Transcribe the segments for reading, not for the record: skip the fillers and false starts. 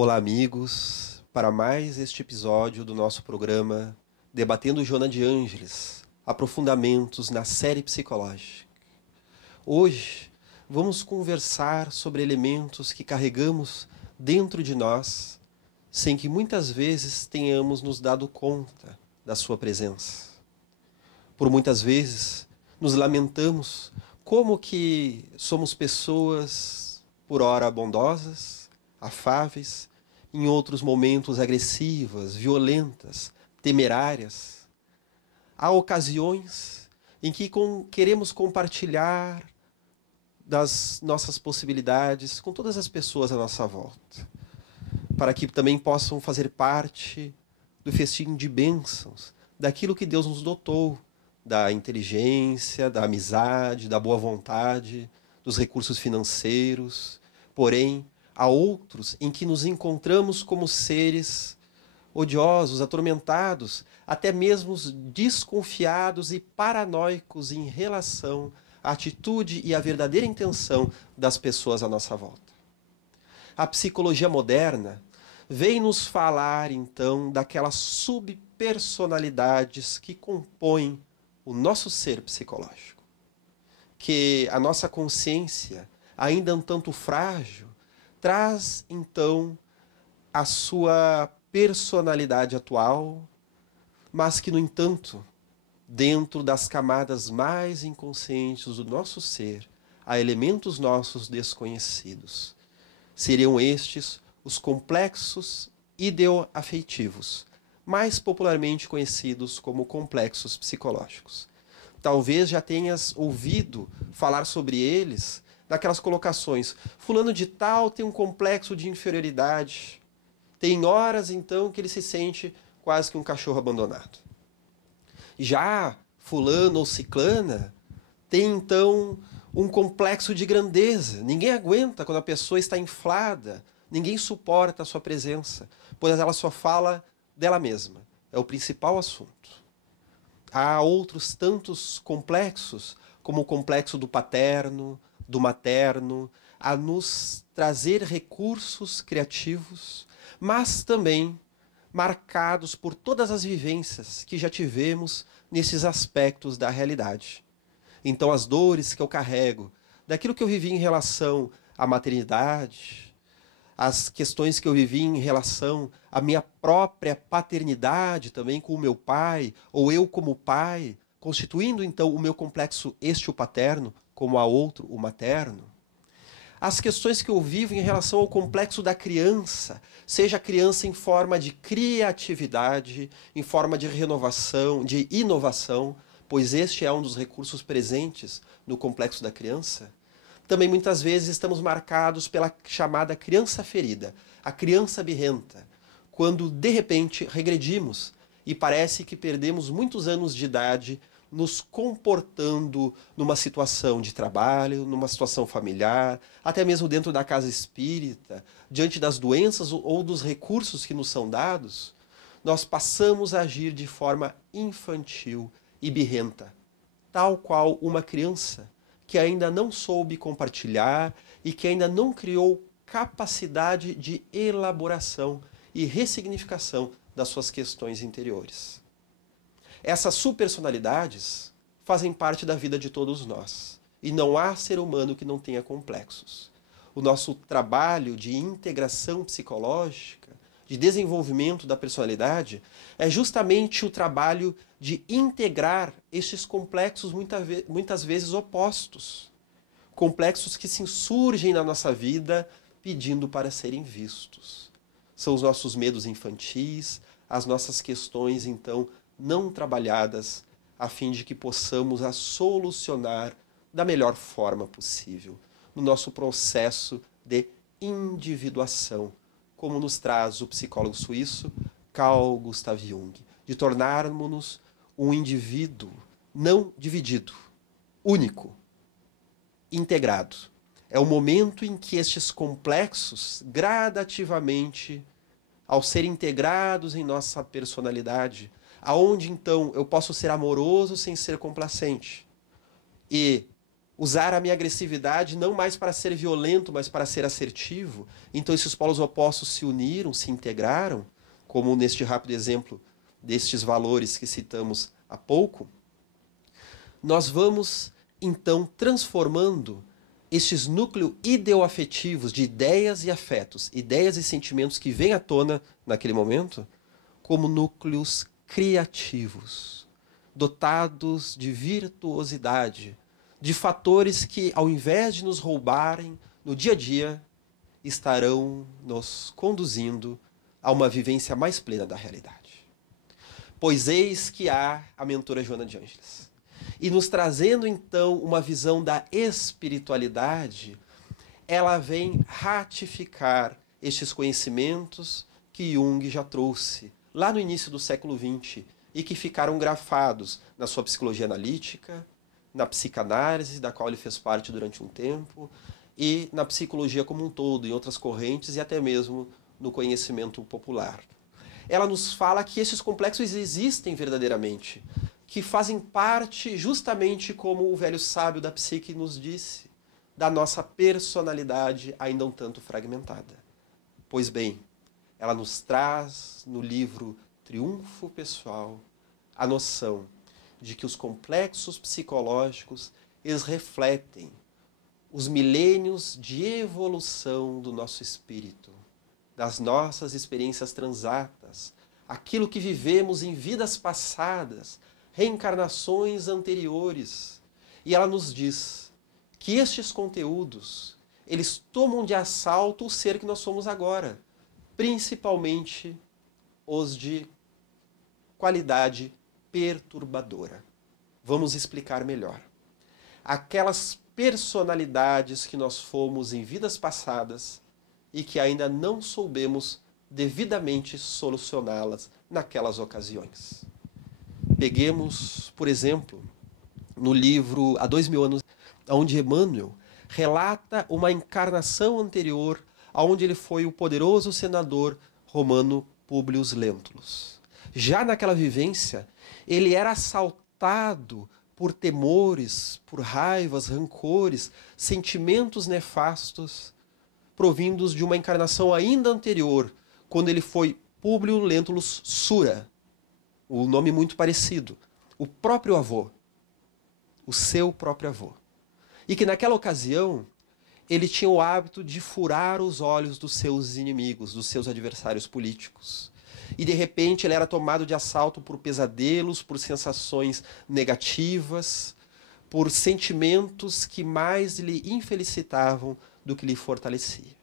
Olá, amigos, para mais este episódio do nosso programa Debatendo Joana de Ângeles, aprofundamentos na série psicológica. Hoje vamos conversar sobre elementos que carregamos dentro de nós, sem que muitas vezes tenhamos nos dado conta da sua presença. Por muitas vezes nos lamentamos como que somos pessoas, por ora bondosas, afáveis, em outros momentos agressivas, violentas, temerárias. Há ocasiões em que queremos compartilhar das nossas possibilidades com todas as pessoas à nossa volta, para que também possam fazer parte do festim de bênçãos, daquilo que Deus nos dotou, da inteligência, da amizade, da boa vontade, dos recursos financeiros. Porém, há outros em que nos encontramos como seres odiosos, atormentados, até mesmo desconfiados e paranoicos em relação à atitude e à verdadeira intenção das pessoas à nossa volta. A psicologia moderna vem nos falar, então, daquelas subpersonalidades que compõem o nosso ser psicológico. Que a nossa consciência, ainda um tanto frágil, traz, então, a sua personalidade atual, mas que, no entanto, dentro das camadas mais inconscientes do nosso ser, há elementos nossos desconhecidos. Seriam estes os complexos ideoafetivos, mais popularmente conhecidos como complexos psicológicos. Talvez já tenhas ouvido falar sobre eles naquelas colocações: fulano de tal tem um complexo de inferioridade. Tem horas, então, que ele se sente quase que um cachorro abandonado. Já fulano ou ciclana tem, então, um complexo de grandeza. Ninguém aguenta quando a pessoa está inflada. Ninguém suporta a sua presença, pois ela só fala dela mesma. É o principal assunto. Há outros tantos complexos, como o complexo do paterno, do materno, a nos trazer recursos criativos, mas também marcados por todas as vivências que já tivemos nesses aspectos da realidade. Então, as dores que eu carrego, daquilo que eu vivi em relação à maternidade, as questões que eu vivi em relação à minha própria paternidade também com o meu pai, ou eu como pai, constituindo então o meu complexo este o paterno, como a outro o materno. As questões que eu vivo em relação ao complexo da criança, seja a criança em forma de criatividade, em forma de renovação, de inovação, pois este é um dos recursos presentes no complexo da criança. Também muitas vezes estamos marcados pela chamada criança ferida, a criança birrenta, quando de repente regredimos e parece que perdemos muitos anos de idade nos comportando numa situação de trabalho, numa situação familiar, até mesmo dentro da casa espírita, diante das doenças ou dos recursos que nos são dados, nós passamos a agir de forma infantil e birrenta, tal qual uma criança que ainda não soube compartilhar e que ainda não criou capacidade de elaboração e ressignificação das suas questões interiores. Essas subpersonalidades fazem parte da vida de todos nós, e não há ser humano que não tenha complexos. O nosso trabalho de integração psicológica, de desenvolvimento da personalidade, é justamente o trabalho de integrar estes complexos muitas vezes opostos. Complexos que se insurgem na nossa vida pedindo para serem vistos. São os nossos medos infantis, as nossas questões, então, não trabalhadas, a fim de que possamos a solucionar da melhor forma possível, no nosso processo de individuação, como nos traz o psicólogo suíço Carl Gustav Jung, de tornarmos-nos um indivíduo não dividido, único, integrado. É o momento em que estes complexos, gradativamente, ao serem integrados em nossa personalidade, aonde então eu posso ser amoroso sem ser complacente, e usar a minha agressividade não mais para ser violento, mas para ser assertivo. Então esses polos opostos se uniram, se integraram, como neste rápido exemplo destes valores que citamos há pouco. Nós vamos, então, transformando estes núcleos ideoafetivos de ideias e afetos, ideias e sentimentos que vêm à tona naquele momento, como núcleos criativos, dotados de virtuosidade, de fatores que, ao invés de nos roubarem no dia a dia, estarão nos conduzindo a uma vivência mais plena da realidade. Pois eis que há a mentora Joana de Ângeles. E nos trazendo, então, uma visão da espiritualidade, ela vem ratificar estes conhecimentos que Jung já trouxe lá no início do século XX e que ficaram grafados na sua psicologia analítica, na psicanálise, da qual ele fez parte durante um tempo, e na psicologia como um todo, em outras correntes e até mesmo no conhecimento popular. Ela nos fala que esses complexos existem verdadeiramente, que fazem parte, justamente como o velho sábio da psique nos disse, da nossa personalidade ainda um tanto fragmentada. Pois bem, ela nos traz no livro Triunfo Pessoal a noção de que os complexos psicológicos, eles refletem os milênios de evolução do nosso espírito, das nossas experiências transatas, aquilo que vivemos em vidas passadas, reencarnações anteriores. E ela nos diz que estes conteúdos, eles tomam de assalto o ser que nós somos agora, principalmente os de qualidade perturbadora. Vamos explicar melhor. Aquelas personalidades que nós fomos em vidas passadas e que ainda não soubemos devidamente solucioná-las naquelas ocasiões. Peguemos, por exemplo, no livro Há 2000 anos, onde Emmanuel relata uma encarnação anterior, onde ele foi o poderoso senador romano Públio Lentulus. Já naquela vivência, ele era assaltado por temores, por raivas, rancores, sentimentos nefastos, provindos de uma encarnação ainda anterior, quando ele foi Públio Lentulus Sura, o nome muito parecido, o próprio avô, o seu próprio avô. E que naquela ocasião, ele tinha o hábito de furar os olhos dos seus inimigos, dos seus adversários políticos. E de repente ele era tomado de assalto por pesadelos, por sensações negativas, por sentimentos que mais lhe infelicitavam do que lhe fortalecia.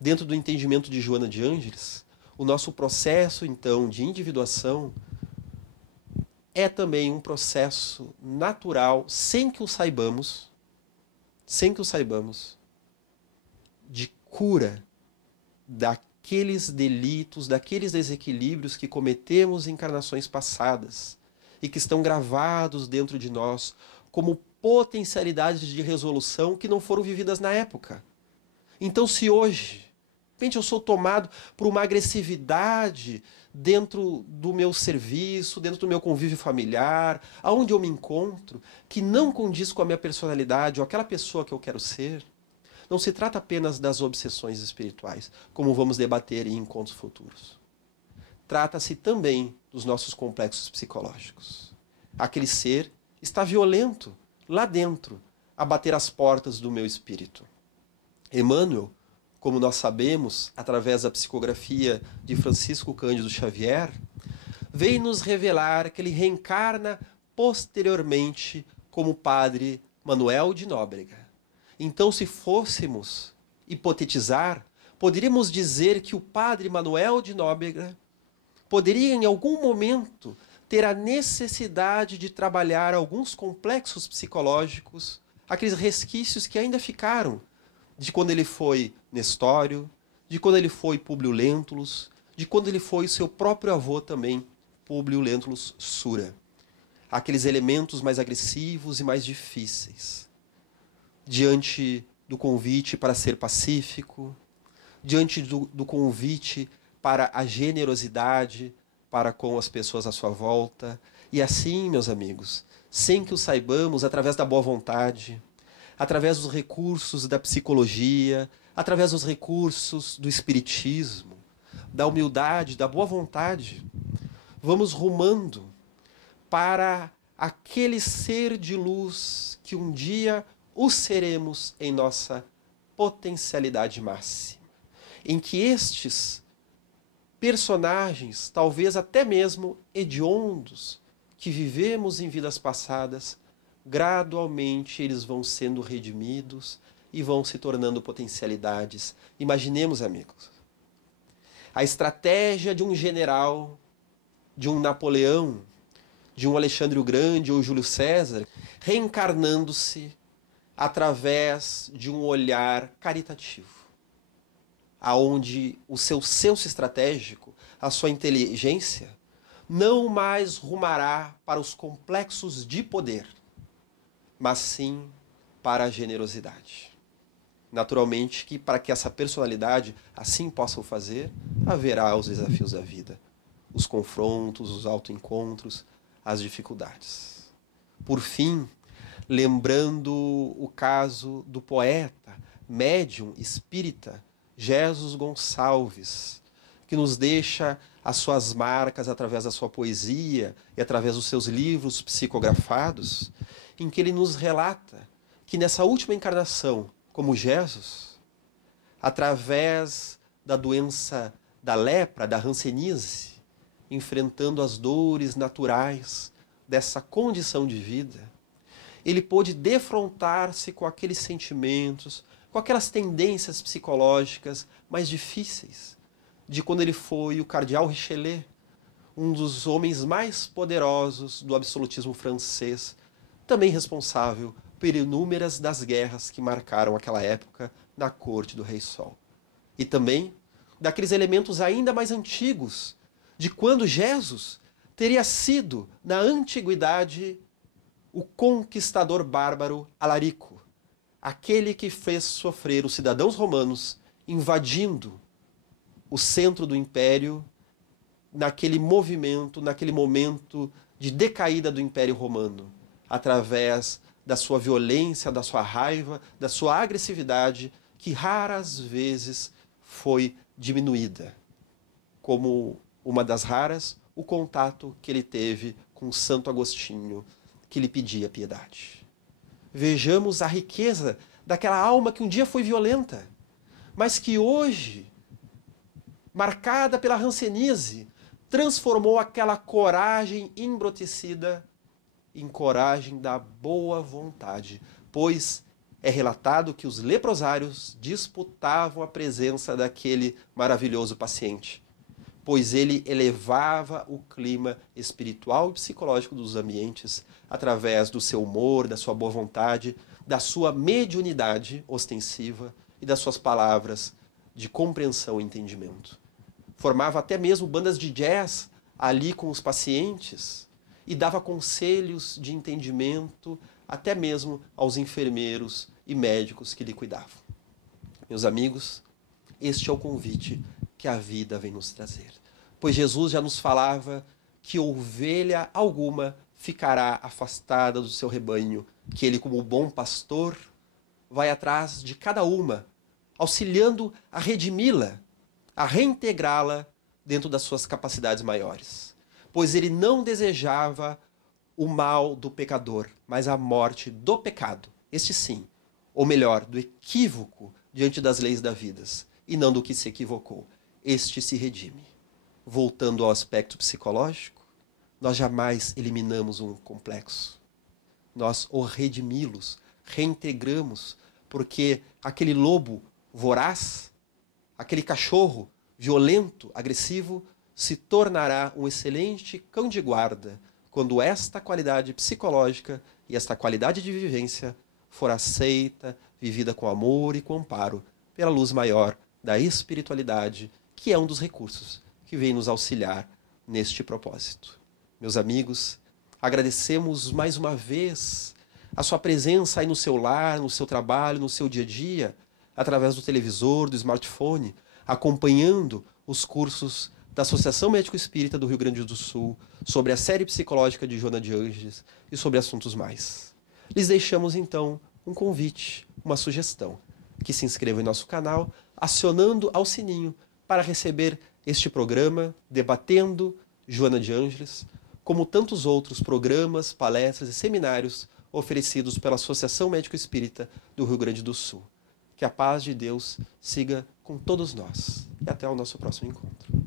Dentro do entendimento de Joana de Ângeles, o nosso processo, então, de individuação é também um processo natural, sem que o saibamos, de cura daqueles delitos, daqueles desequilíbrios que cometemos em encarnações passadas e que estão gravados dentro de nós como potencialidades de resolução que não foram vividas na época. Então, se hoje, de repente, eu sou tomado por uma agressividade dentro do meu serviço, dentro do meu convívio familiar, aonde eu me encontro, que não condiz com a minha personalidade ou aquela pessoa que eu quero ser, não se trata apenas das obsessões espirituais, como vamos debater em encontros futuros. Trata-se também dos nossos complexos psicológicos. Aquele ser está violento lá dentro, a bater as portas do meu espírito. Emmanuel, como nós sabemos, através da psicografia de Francisco Cândido Xavier, veio nos revelar que ele reencarna posteriormente como padre Manuel de Nóbrega. Então, se fôssemos hipotetizar, poderíamos dizer que o padre Manuel de Nóbrega poderia, em algum momento, ter a necessidade de trabalhar alguns complexos psicológicos, aqueles resquícios que ainda ficaram de quando ele foi Nestório, de quando ele foi Públio Lentulus, de quando ele foi seu próprio avô também, Públio Lentulus Sura. Aqueles elementos mais agressivos e mais difíceis. Diante do convite para ser pacífico, diante do convite para a generosidade para com as pessoas à sua volta, E assim, meus amigos, sem que o saibamos, através da boa vontade, através dos recursos da psicologia, através dos recursos do espiritismo, da humildade, da boa vontade, vamos rumando para aquele ser de luz que um dia o seremos em nossa potencialidade máxima, em que estes personagens, talvez até mesmo hediondos, que vivemos em vidas passadas, gradualmente eles vão sendo redimidos e vão se tornando potencialidades. Imaginemos, amigos, a estratégia de um general, de um Napoleão, de um Alexandre o Grande ou Júlio César, reencarnando-se através de um olhar caritativo, aonde o seu senso estratégico, a sua inteligência, não mais rumará para os complexos de poder, mas sim para a generosidade. Naturalmente que para que essa personalidade assim possa o fazer, haverá os desafios da vida, os confrontos, os autoencontros, as dificuldades. Por fim, lembrando o caso do poeta, médium espírita, Jesus Gonçalves, que nos deixa as suas marcas através da sua poesia e através dos seus livros psicografados, em que ele nos relata que nessa última encarnação, como Jesus, através da doença da lepra, da hanseníase, enfrentando as dores naturais dessa condição de vida, ele pôde defrontar-se com aqueles sentimentos, com aquelas tendências psicológicas mais difíceis, de quando ele foi o cardeal Richelieu, um dos homens mais poderosos do absolutismo francês, também responsável por inúmeras das guerras que marcaram aquela época na corte do Rei Sol. E também daqueles elementos ainda mais antigos, de quando Jesus teria sido, na antiguidade, o conquistador bárbaro Alarico, aquele que fez sofrer os cidadãos romanos invadindo o centro do império naquele movimento, naquele momento de decaída do Império Romano, através da sua violência, da sua raiva, da sua agressividade, que raras vezes foi diminuída. Como uma das raras, o contato que ele teve com Santo Agostinho, que lhe pedia piedade. Vejamos a riqueza daquela alma que um dia foi violenta, mas que hoje, marcada pela hanseníase, transformou aquela coragem embrutecida em coragem da boa vontade, pois é relatado que os leprosários disputavam a presença daquele maravilhoso paciente, pois ele elevava o clima espiritual e psicológico dos ambientes através do seu humor, da sua boa vontade, da sua mediunidade ostensiva e das suas palavras de compreensão e entendimento. Formava até mesmo bandas de jazz ali com os pacientes e dava conselhos de entendimento até mesmo aos enfermeiros e médicos que lhe cuidavam. Meus amigos, este é o convite que a vida vem nos trazer. Pois Jesus já nos falava que ovelha alguma ficará afastada do seu rebanho, que ele, como bom pastor, vai atrás de cada uma, auxiliando a redimi-la, a reintegrá-la dentro das suas capacidades maiores. Pois ele não desejava o mal do pecador, mas a morte do pecado. Este sim, ou melhor, do equívoco diante das leis da vida, e não do que se equivocou. Este se redime. Voltando ao aspecto psicológico, nós jamais eliminamos um complexo. Nós o redimi-los, reintegramos, porque aquele lobo voraz, aquele cachorro violento, agressivo, se tornará um excelente cão de guarda quando esta qualidade psicológica e esta qualidade de vivência for aceita, vivida com amor e com amparo pela luz maior da espiritualidade, que é um dos recursos que vem nos auxiliar neste propósito. Meus amigos, agradecemos mais uma vez a sua presença aí no seu lar, no seu trabalho, no seu dia a dia, através do televisor, do smartphone, acompanhando os cursos da Associação Médico Espírita do Rio Grande do Sul, sobre a série psicológica de Joana de Ângeles e sobre assuntos mais. Lhes deixamos então um convite, uma sugestão, que se inscrevam em nosso canal, acionando ao sininho para receber este programa, Debatendo Joana de Ângeles, como tantos outros programas, palestras e seminários oferecidos pela Associação Médico Espírita do Rio Grande do Sul. Que a paz de Deus siga com todos nós. E até o nosso próximo encontro.